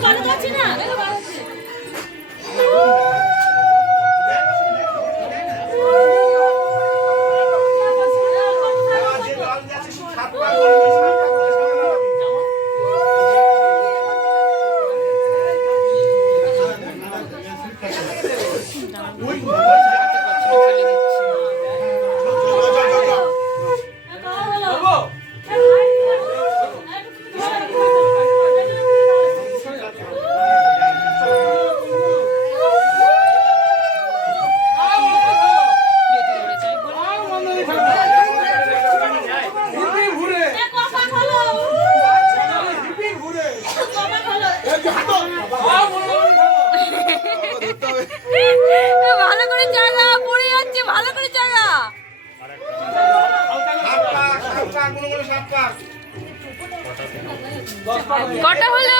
ভালো যাচ্ছে না? ভালো করে চালা পড়ে যাচ্ছে ভালো করে চালা কটা হলো?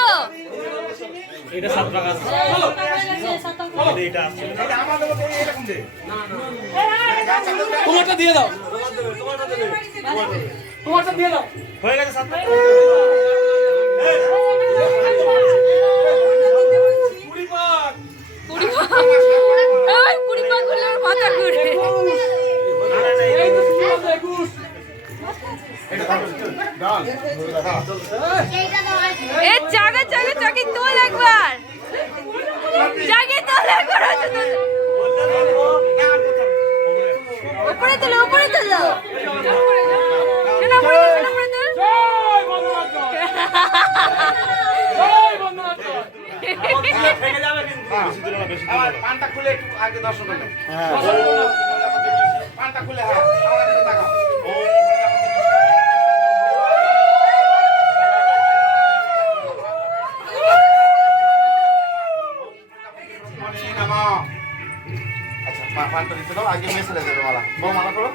এটা সাত টাকা আছে। এটা আসছে তোমারটা দিয়ে দাও। তোমারটা দিয়ে দাও। হয়ে গেছে সাত টাকা। এ জাগে জাগে জাগে তোল একবার। জাগে তোল একবার উপরে তোলো উপরে তোলো। পানটা খুলে একটু আগে দর্শন করলাম হ্যাঁ। পানটা খুলে হ্যাঁ। নমঃ। আচ্ছা, পা- পানটা দিতে দাও, আগে মেসেলে দেবে মালা। বউ মালা করো।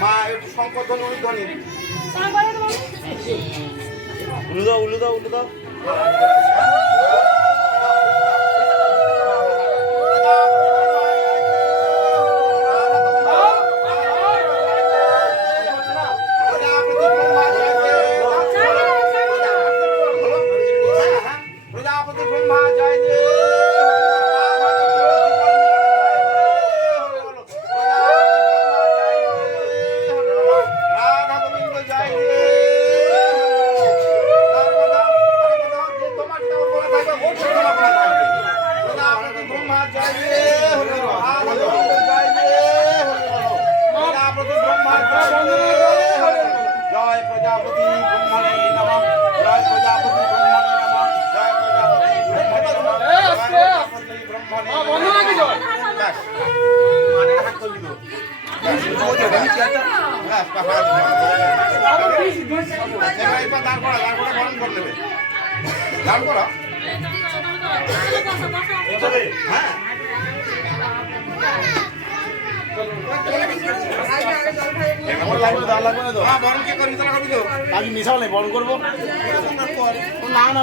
মা, একটু শঙ্কর ধ্বনি, ওই ধ্বনি। উলু দাও উলু দাও উলু দাও জয় প্রজাপতি ব্রহ্মণে নমঃ জয় প্রজাপতি ব্রহ্মণে নমঃ জয় প্রজাপতি ব্রহ্মণে নমঃ জয় প্রজাপতি ব্রহ্মণে মা, বন্ধ নাকি জয়? ব্যাস। মানের হাত করলি তো। ব্যাস, ওই যে, ব্যাস, ব্যাস, ব্যাস, ব্যাস, ব্যাস। কি সিদ্ধান্ত এবার এবার দাঁড় করা, দাঁড় করা গরম করে নেবে। দাঁড় করা? হ্যাঁ। লাগবে দাঁড় লাগবে না তো? হ্যাঁ, বরং কে করবি, তাহলে করবি তো? আমি মিশাও নাই বরণ করব? না না